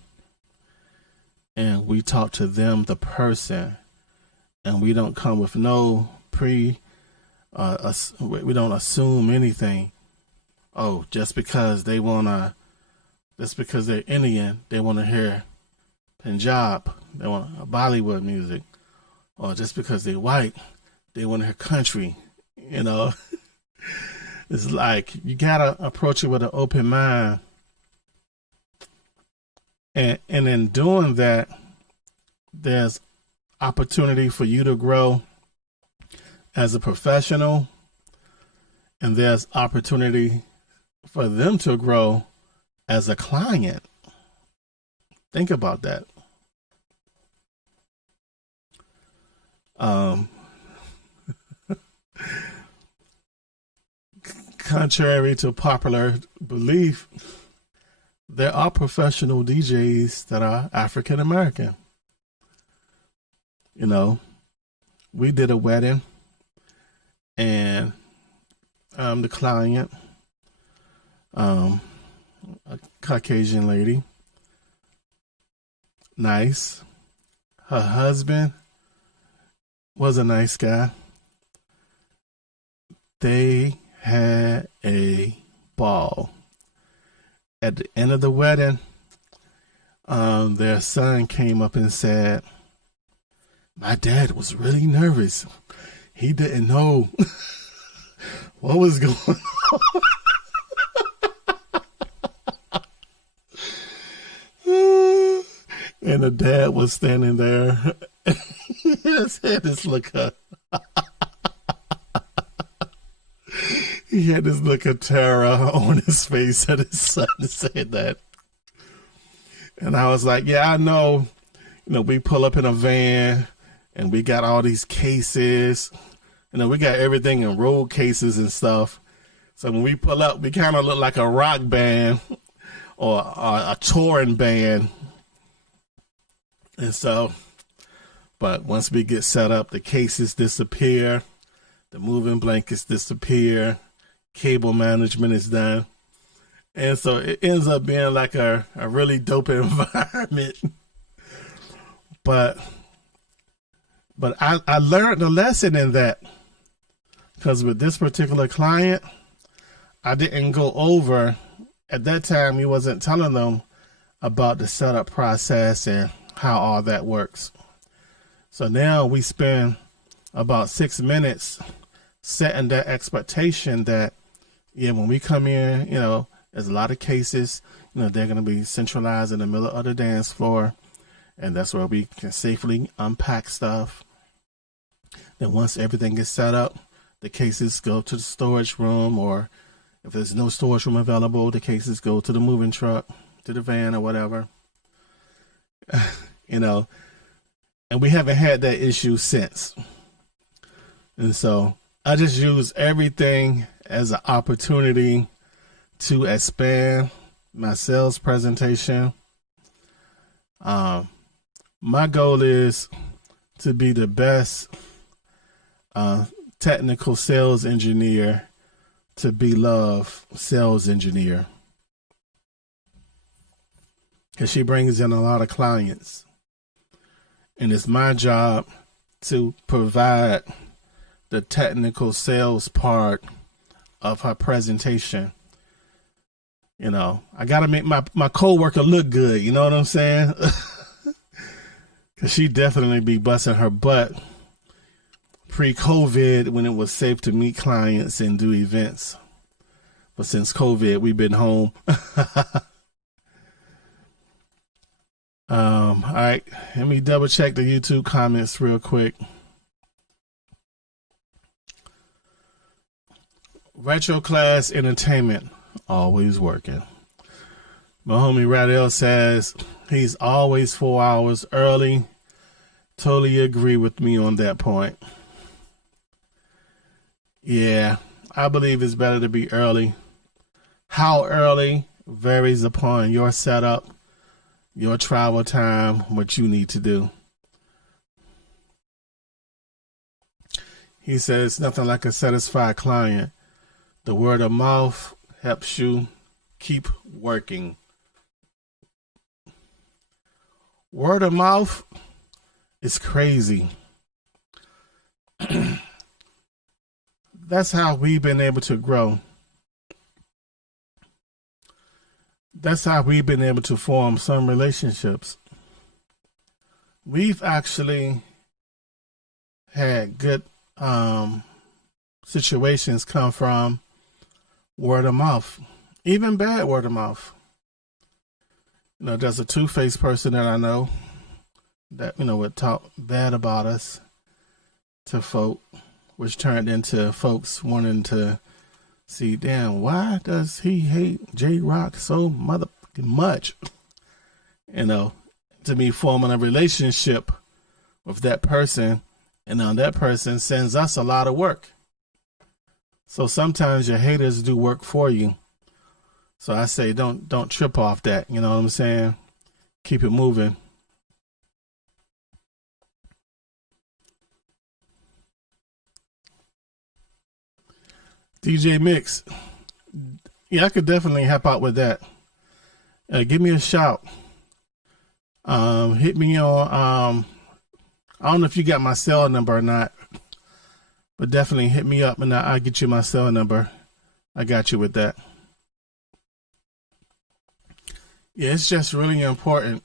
and we talk to them, the person, and we don't come with no we don't assume anything. Oh, just because they're Indian, they want to hear Punjab, they want Bollywood music, or just because they're white, they want to hear country. You know, it's like you gotta approach it with an open mind, and in doing that, there's opportunity for you to grow as a professional, and there's opportunity for them to grow as a client. Think about that. Contrary to popular belief, there are professional DJs that are African American. You know, we did a wedding, and the client, a Caucasian lady, nice. Her husband was a nice guy. They had a ball. At the end of the wedding, their son came up and said, "My dad was really nervous. He didn't know what was going on." And the dad was standing there. He just had this look of, he had this look of terror on his face at his son said that. And I was like, yeah, I know. You know, we pull up in a van and we got all these cases. You know, we got everything in road cases and stuff. So when we pull up, we kind of look like a rock band or a touring band. And so, but once we get set up, the cases disappear, the moving blankets disappear, cable management is done. And so it ends up being like a really dope environment. But I learned a lesson in that, because with this particular client, I didn't go over, at that time, he wasn't telling them about the setup process and how all that works. So now we spend about 6 minutes setting that expectation that, yeah, when we come in, you know, there's a lot of cases, you know, they're going to be centralized in the middle of the dance floor. And that's where we can safely unpack stuff. Then once everything is set up, the cases go to the storage room, or if there's no storage room available, the cases go to the moving truck, to the van or whatever. You know, and we haven't had that issue since. And so I just use everything as an opportunity to expand my sales presentation. My goal is to be the best technical sales engineer to be loved sales engineer. Because she brings in a lot of clients. And it's my job to provide the technical sales part of her presentation. You know, I got to make my coworker look good. You know what I'm saying? Because she definitely be busting her butt pre-COVID when it was safe to meet clients and do events. But since COVID, we've been home. All right, let me double check the YouTube comments real quick. Retro Class Entertainment, always working. My homie Radel says he's always 4 hours early. Totally agree with me on that point. Yeah, I believe it's better to be early. How early varies upon your setup, your travel time, what you need to do. He says nothing like a satisfied client. The word of mouth helps you keep working. Word of mouth is crazy. That's how we've been able to grow. That's how we've been able to form some relationships. We've actually had good situations come from word of mouth, even bad word of mouth. You know, there's a two-faced person that I know that, you know, would talk bad about us to folk, which turned into folks wanting to see, damn, why does he hate J-Rock so motherfucking much? You know, to me, forming a relationship with that person, and now that person sends us a lot of work. So sometimes your haters do work for you. So I say don't trip off that. You know what I'm saying? Keep it moving. DJ Mix. Yeah, I could definitely help out with that. Give me a shout. Hit me on, I don't know if you got my cell number or not, but definitely hit me up and I'll get you my cell number. I got you with that. Yeah, it's just really important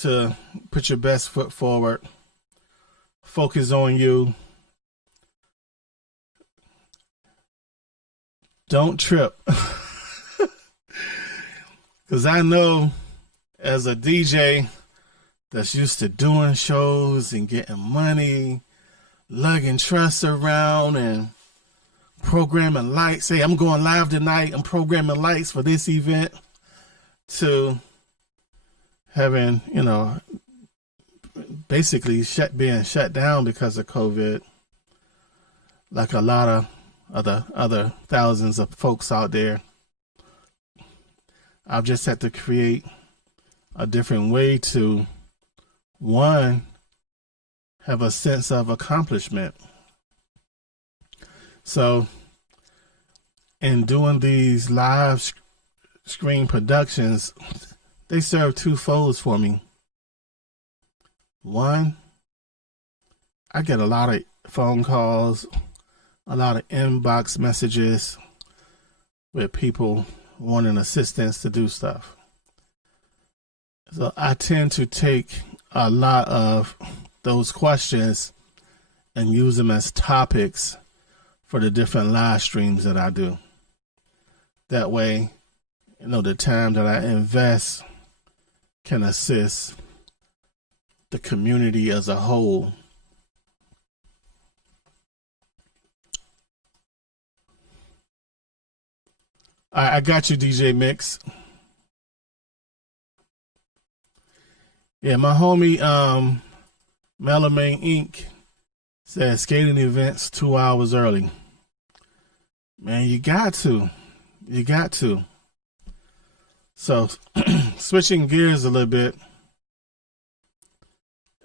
to put your best foot forward. Focus on you. Don't trip. Because I know as a DJ that's used to doing shows and getting money, lugging trusts around and programming lights. Hey, I'm going live tonight. I'm programming lights for this event. To having, you know, basically being shut down because of COVID, like a lot of other thousands of folks out there. I've just had to create a different way to, one, have a sense of accomplishment. So in doing these live screen productions, they serve two folds for me. One, I get a lot of phone calls, a lot of inbox messages with people wanting assistance to do stuff. So I tend to take a lot of those questions and use them as topics for the different live streams that I do. That way, you know, the time that I invest can assist the community as a whole. I got you, DJ Mix. Yeah, my homie Melamine Inc. said skating events 2 hours early. Man, you got to. You got to. So, switching gears a little bit,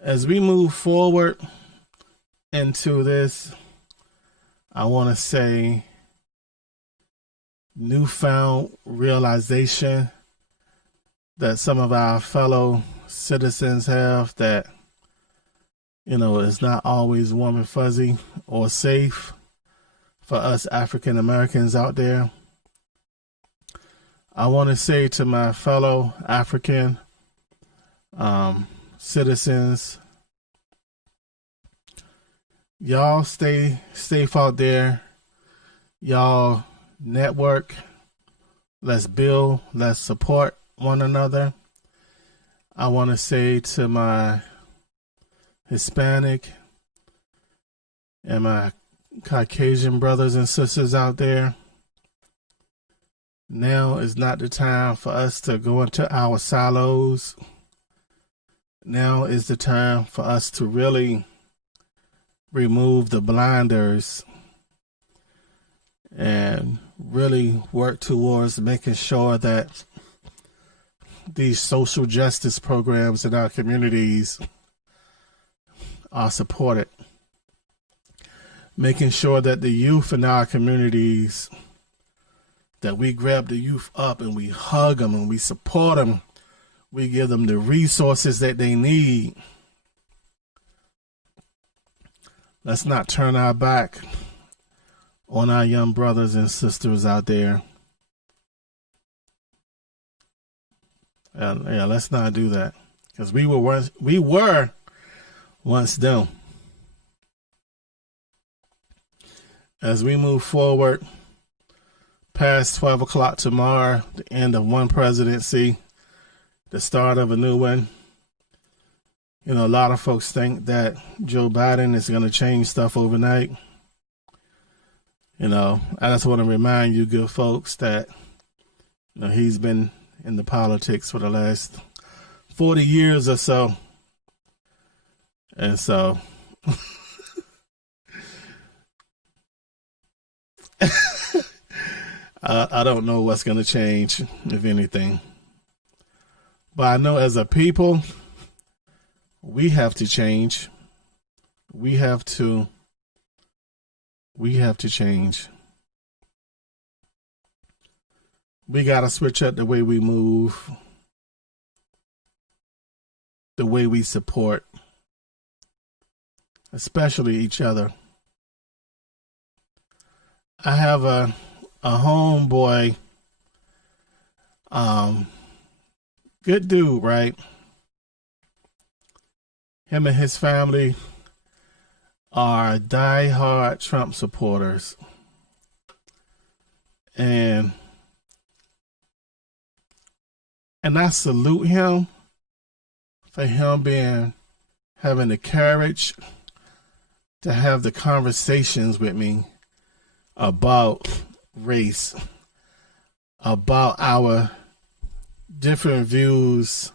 as we move forward into this, I want to say, newfound realization that some of our fellow citizens have, that It's not always warm and fuzzy or safe for us African Americans out there. I want to say to my fellow African citizens, y'all stay safe out there. Y'all network. Let's build. Let's support one another. I want to say to my Hispanic and my Caucasian brothers and sisters out there, now is not the time for us to go into our silos. Now is the time for us to really remove the blinders and really work towards making sure that these social justice programs in our communities are supported. Making sure that the youth in our communities, that we grab the youth up and we hug them and we support them. We give them the resources that they need. Let's not turn our back on our young brothers and sisters out there. Yeah, let's not do that, because we were once them. As we move forward past 12 o'clock tomorrow, the end of one presidency, the start of a new one. A lot of folks think that Joe Biden is going to change stuff overnight. I just want to remind you good folks that he's been in the politics for the last 40 years or so. And so I don't know what's going to change, if anything. But I know as a people, we have to change. We have to change. We got to switch up the way we move, the way we support, especially each other. I have a homeboy, good dude, right? Him and his family are diehard Trump supporters. And I salute him for him having the courage to have the conversations with me about race, about our different views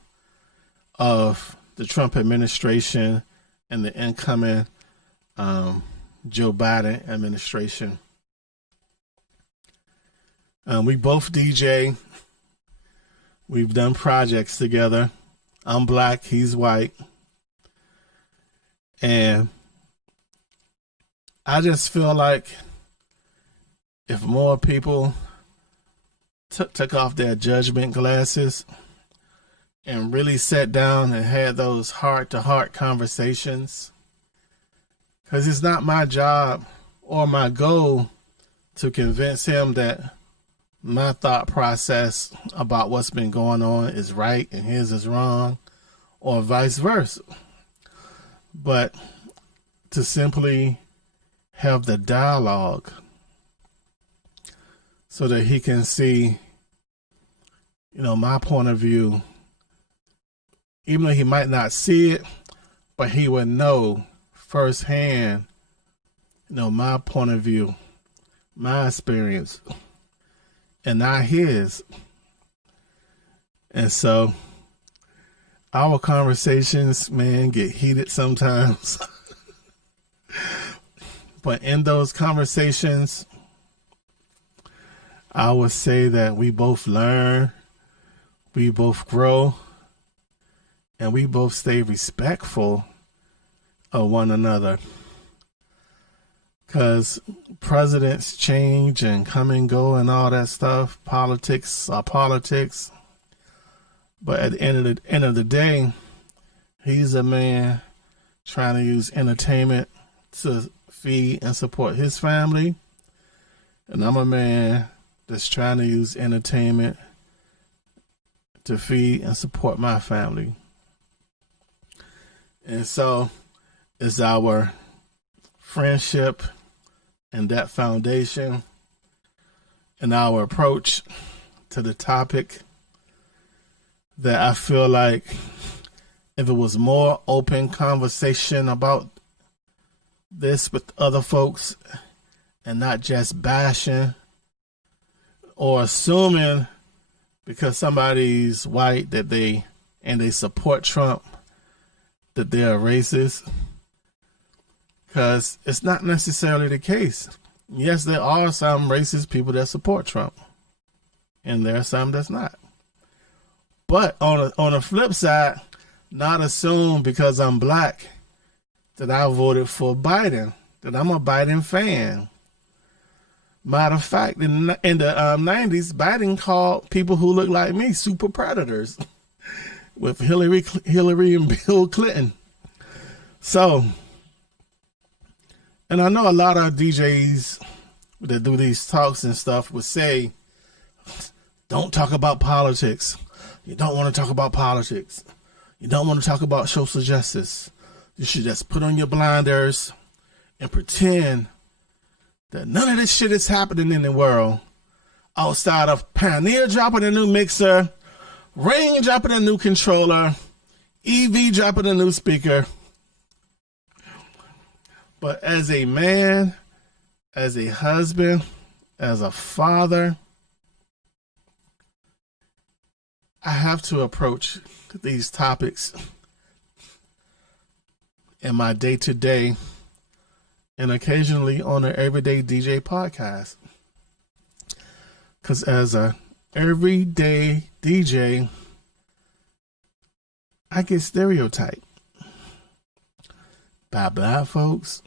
of the Trump administration and the incoming Joe Biden administration. We both DJ. We've done projects together. I'm black, he's white. And I just feel like if more people took off their judgment glasses and really sat down and had those heart-to-heart conversations, because it's not my job or my goal to convince him that my thought process about what's been going on is right and his is wrong, or vice versa. But to simply have the dialogue so that he can see, my point of view, even though he might not see it, but he would know firsthand, my point of view, my experience, and not his. And so our conversations, man, get heated sometimes. But in those conversations, I would say that we both learn, we both grow, and we both stay respectful of one another. Because presidents change and come and go and all that stuff. Politics are politics. But at the end of the day, he's a man trying to use entertainment to feed and support his family. And I'm a man that's trying to use entertainment to feed and support my family. And so it's our friendship and that foundation and our approach to the topic that I feel like if it was more open conversation about this with other folks and not just bashing or assuming because somebody's white that they support Trump that they are racist, because it's not necessarily the case. Yes, there are some racist people that support Trump, and there are some that's not. But on the flip side, not assume because I'm black that I voted for Biden, that I'm a Biden fan. Matter of fact, in the 90s, Biden called people who look like me super predators with Hillary and Bill Clinton. So, and I know a lot of DJs that do these talks and stuff would say, don't talk about politics. You don't want to talk about politics. You don't want to talk about social justice. You should just put on your blinders and pretend that none of this shit is happening in the world outside of Pioneer dropping a new mixer, Rain dropping a new controller, EV dropping a new speaker. But as a man, as a husband, as a father, I have to approach these topics in my day-to-day and occasionally on an everyday DJ podcast. Because as a everyday DJ, I get stereotyped by black folks,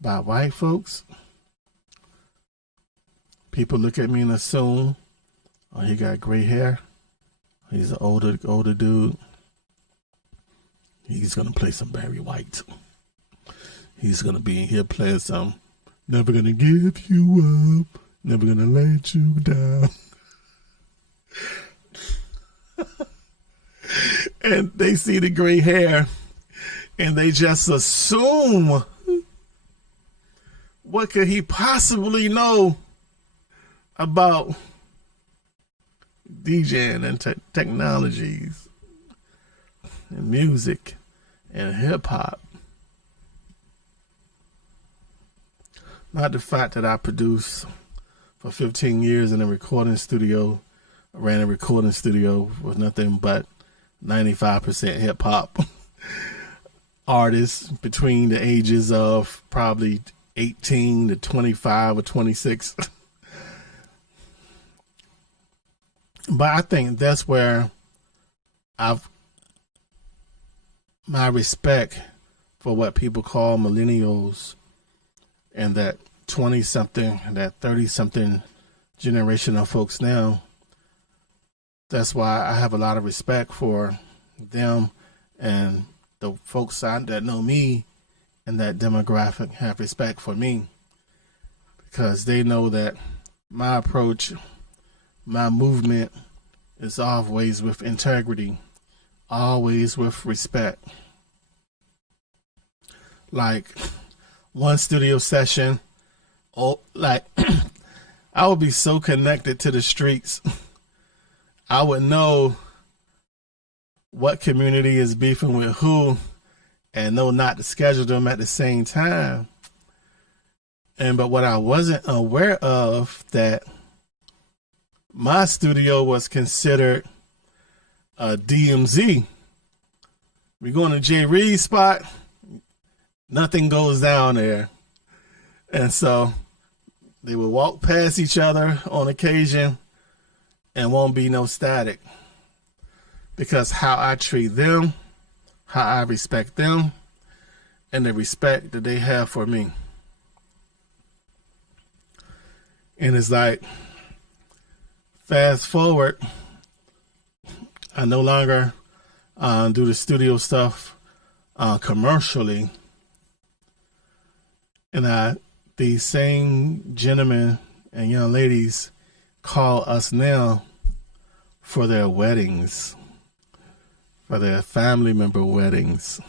by white folks. People look at me and assume, oh, he got gray hair. He's an older dude. He's gonna play some Barry White. He's gonna be in here playing some Never Gonna Give You Up, Never Gonna Let You Down. And they see the gray hair and they just assume, what could he possibly know about DJing and technologies and music and hip hop? Not the fact that I produced for 15 years in a recording studio. I ran a recording studio with nothing but 95% hip hop artists between the ages of probably 18 to 25 or 26. But I think that's where my respect for what people call millennials and that 20-something, that 30-something generation of folks now. That's why I have a lot of respect for them, and the folks that know me and that demographic have respect for me, because they know that my approach, my movement is always with integrity, always with respect. Like one studio session, like I would be so connected to the streets. I would know what community is beefing with who and know not to schedule them at the same time. But what I wasn't aware of, that my studio was considered a DMZ. We go to J. Reed's spot, nothing goes down there. And so they will walk past each other on occasion and won't be no static, because how I treat them, how I respect them, and the respect that they have for me. And it's like, fast forward, I no longer do the studio stuff commercially. And these same gentlemen and young ladies call us now for their weddings, for their family member weddings,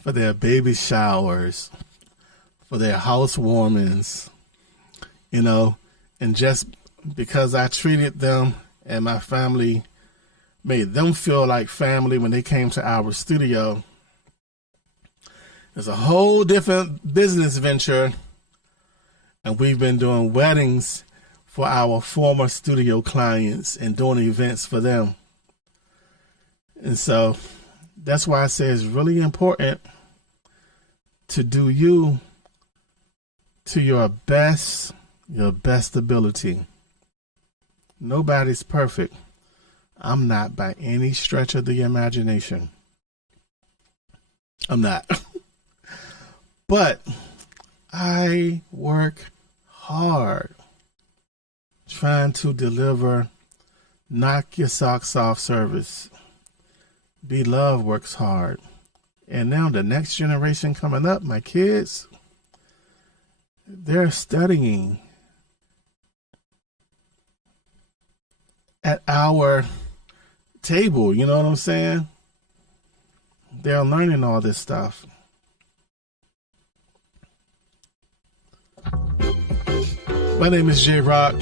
for their baby showers, for their housewarmings, and just because I treated them and my family made them feel like family when they came to our studio. It's a whole different business venture, and we've been doing weddings for our former studio clients and doing events for them. And so that's why I say it's really important to do you to your best ability. Nobody's perfect. I'm not by any stretch of the imagination. I'm not. But I work hard trying to deliver knock your socks off service. Be Love works hard. And now the next generation coming up, my kids, they're studying at our table, you know what I'm saying? They're learning all this stuff. My name is J Rock,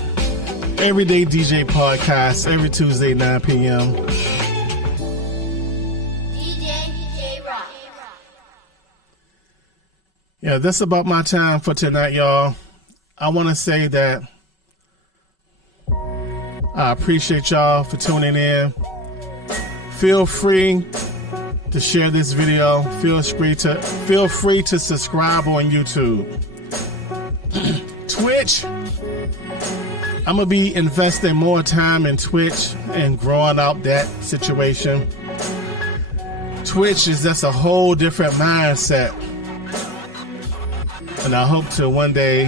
Everyday DJ Podcast, every Tuesday, 9 p.m. DJ Rock. Yeah, that's about my time for tonight, y'all. I want to say that I appreciate y'all for tuning in. Feel free to share this video. Feel free to subscribe on YouTube. Twitch, I'm going to be investing more time in Twitch and growing out that situation. Twitch is just a whole different mindset. And I hope to one day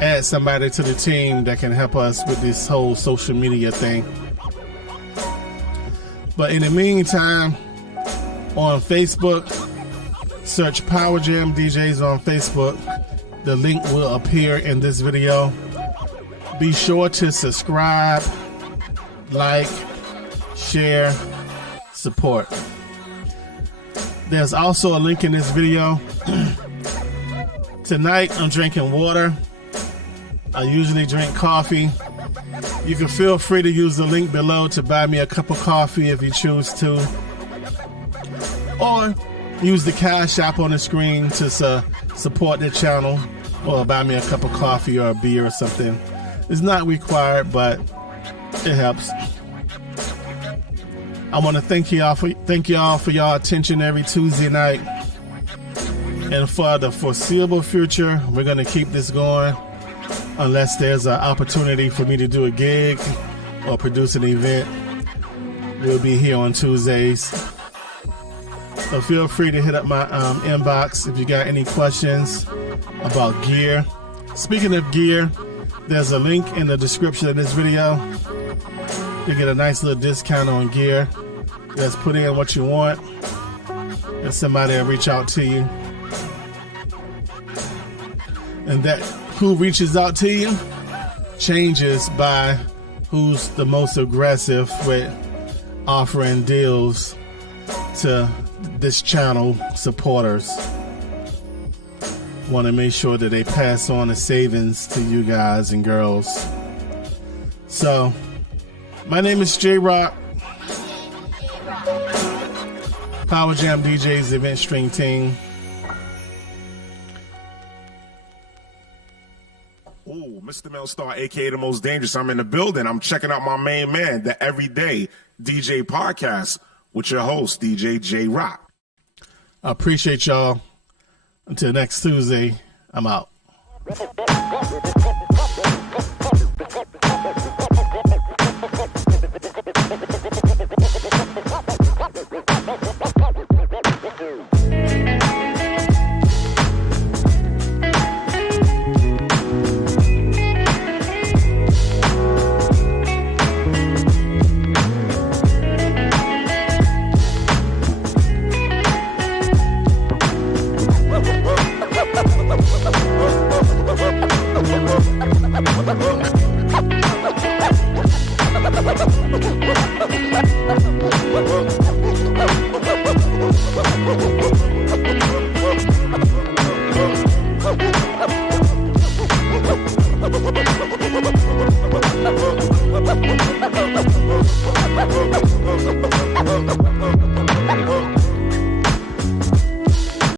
add somebody to the team that can help us with this whole social media thing. But in the meantime, on Facebook, search Power Jam DJs on Facebook. The link will appear in this video. Be sure to subscribe, like, share, support. There's also a link in this video. Tonight I'm drinking water. I usually drink coffee. You can feel free to use the link below to buy me a cup of coffee if you choose to. Or use the Cash App on the screen to support the channel, or buy me a cup of coffee or a beer or something. It's not required, but it helps. I want to thank y'all for y'all attention every Tuesday night. And for the foreseeable future, we're going to keep this going unless there's an opportunity for me to do a gig or produce an event. We'll be here on Tuesdays. So feel free to hit up my inbox if you got any questions about gear. Speaking of gear, there's a link in the description of this video to get a nice little discount on gear. Just put in what you want and somebody will reach out to you. And that who reaches out to you changes by who's the most aggressive with offering deals to this channel supporters. Want to make sure that they pass on the savings to you guys and girls. So, my name is J Rock. Power Jam DJs event string team. Ooh, Mr. Melstar, aka the most dangerous. I'm in the building. I'm checking out my main man, the Everyday DJ Podcast, with your host, DJ J Rock. I appreciate y'all. Until next Tuesday, I'm out.